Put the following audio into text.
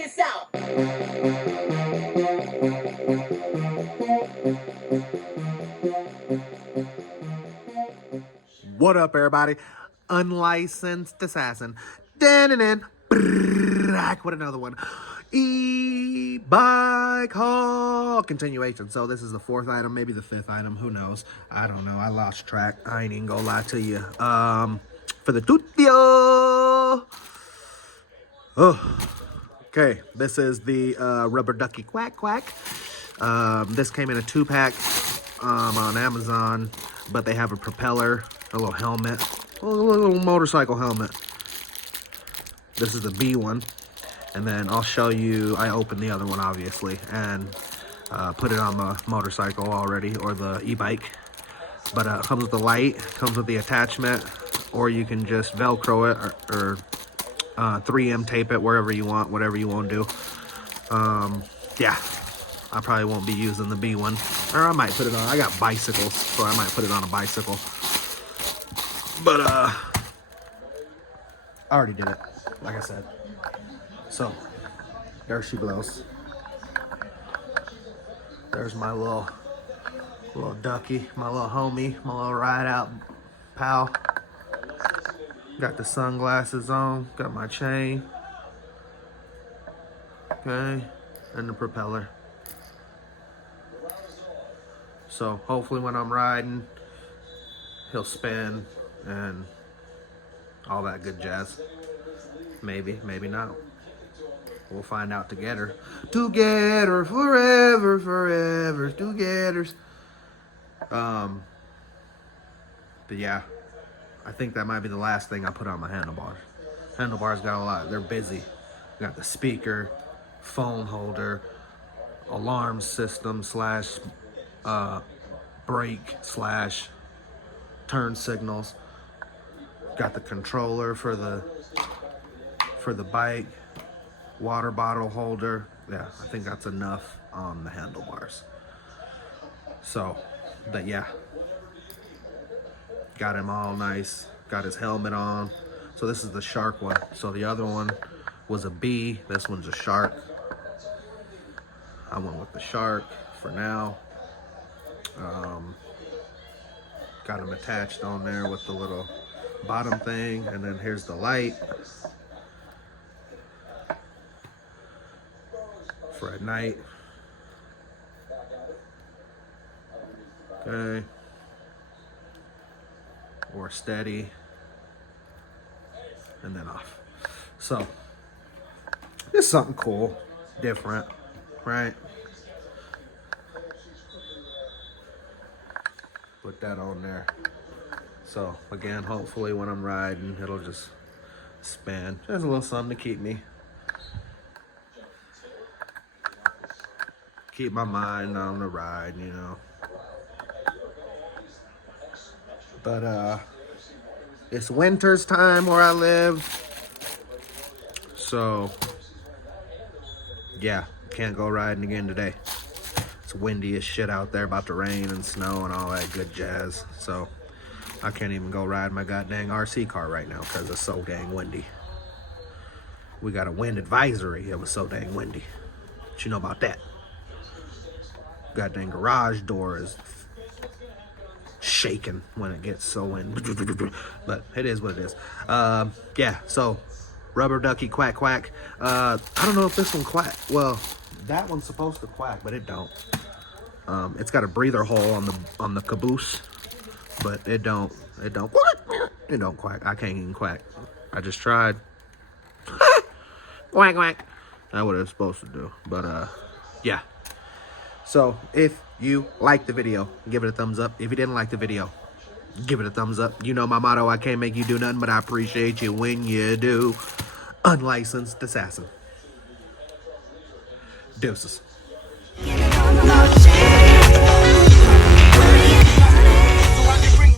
this out. What up, everybody? Unlicensed assassin. Dan back with another one. E-bike haul continuation. So this is the fourth item, maybe the fifth item. Who knows? I don't know. I lost track. I ain't even gonna lie to you. For the TUTTIO. Oh. Okay, this is the rubber ducky quack quack. This came in a 2-pack on Amazon, but they have a propeller, a little helmet, a little motorcycle helmet. This is the B one, and then I'll show you. I opened the other one, obviously, and put it on the motorcycle already, or the e-bike. But it comes with the light, comes with the attachment, or you can just Velcro it or 3M tape it wherever you want, whatever you want to do. Yeah, I probably won't be using the B one, or I might put it on. I got bicycles, so I might put it on a bicycle. But I already did it, like I said. So there she blows. There's my little ducky, my little homie, my little ride out pal. Got the sunglasses on, got my chain, okay, and the propeller. So hopefully when I'm riding, he'll spin and all that good jazz. Maybe, maybe not. We'll find out together. Together, forever, forever, together. But yeah, I think that might be the last thing I put on my handlebars. Handlebars got a lot. They're busy. Got the speaker, phone holder, alarm system slash brake slash turn signals. Got the controller for the bike, water bottle holder. Yeah, I think that's enough on the handlebars. So, but yeah, got him all nice. Got his helmet on. So this is the shark one. So the other one was a B. This one's a shark. I went with the shark for now. Got him attached on there with the little bottom thing, and then here's the light for at night. Okay, or steady, and then off. So it's something cool, different, right? Put that on there. So again, hopefully when I'm riding, it'll just spin. There's a little something to keep my mind on the ride, you know. But it's winter's time where I live, so yeah, can't go riding again today. It's windy as shit out there, about to rain and snow and all that good jazz. So I can't even go ride my goddamn RC car right now because it's so dang windy. We got a wind advisory. It was so dang windy. What you know about that? Goddamn garage door is shaking when it gets so windy. But it is what it is. Yeah, so rubber ducky quack quack. I don't know if this one quack. Well, that one's supposed to quack, but it don't. It's got a breather hole on the caboose, but it don't quack. I can't even quack. I just tried. Quack quack. That's what it's supposed to do. But yeah. So if you liked the video, give it a thumbs up. If you didn't like the video, give it a thumbs up. You know my motto, I can't make you do nothing, but I appreciate you when you do. Unlicensed assassin. Deuces.